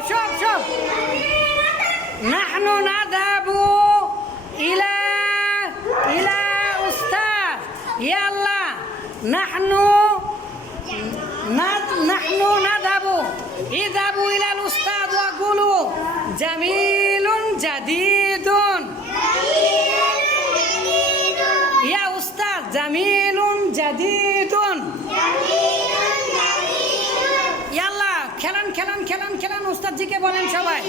شوف شوف نحن نذهب إلى إلى أستاذ يلا نحن ن- نحن نذهب اذهبوا إلى الأستاذ وقولوا جميل جديد يا أستاذ جميل جديد يلا খেলান খেলান খেলান ওস্তাদজিকে বলেন সবাই।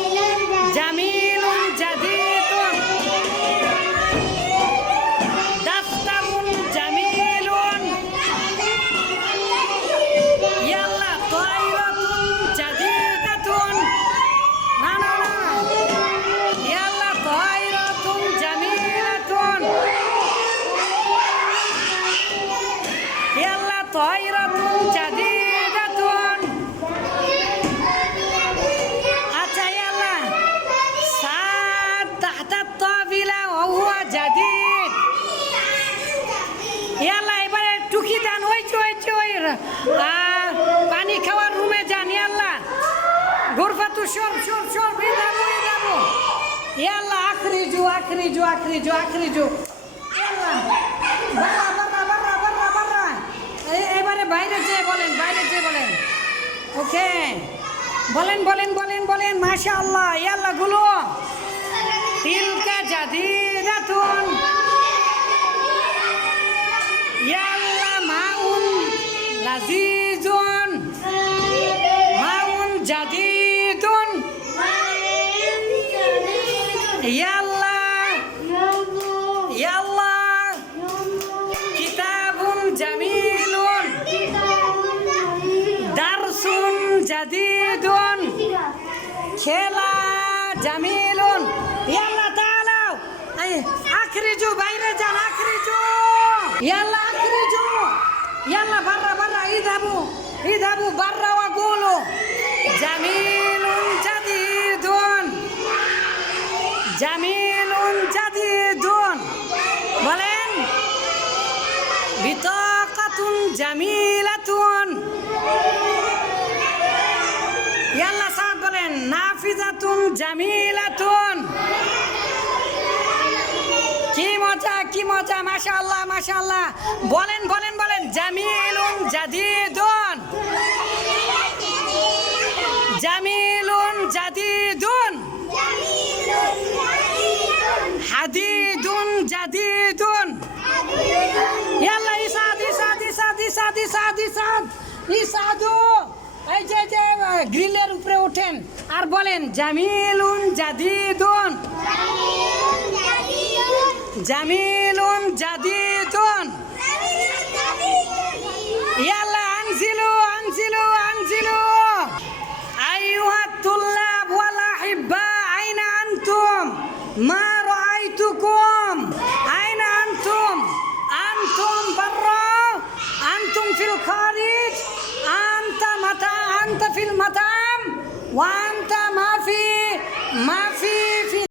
জাদিদ ইয়াল্লা এবারে টুকি দেন। ওই যে ওই যে, ওই পানি খাওয়ার রুমে যান ইয়াল্লা গুরফাতু সর সর সর ইদাবু ইদাবু ইয়াল্লা আখরিজু আখরিজু আখরিজু আখরিজু ইয়াল্লা বাররা বাররা বাররা বাররা বাররা এ- এবারে বাইরে যেয়ে বলেন, বাইরে যেয়ে বলেন। ওকে। বলেন বলেন বলেন বলেন মাশা আল্লাহ ইয়াল্লা গুলো। তিলকা জাদিদাতুন ইয়াল্লা মাউন লাজিজুন মাউন জাদিদুন। খেলা জামিলুন। আখরিজু বাইরে যান আখরিজু। ইয়াল্লা ইদাবু বাররা ওয়া গুলু। জামিলুন জাদিদুন জামিলুন জাদিদুন বলেন, বিতাকাতুন জামিলাতুন। ইয়াল্লা সাদ বলেন, নাফিজাতুন জামিলাতুন। কি মজা কি মজা, মাশাআল্লাহ মাশাআল্লাহ। বলেন বলেন বলেন, জামিলুন জাদিদুন উপরে ওঠেন আর বলেন, জামিলুন জাদিদুন। জামিলুন জাদিদুন। ইয়াল্লা আনজিলু আনজিলু আনজিলু। আইয়ুহাত তুল্লাব ওয়ালা হিব্বা আইনা আনতুম। মা انت متى انت في المطعم وانت ما في ما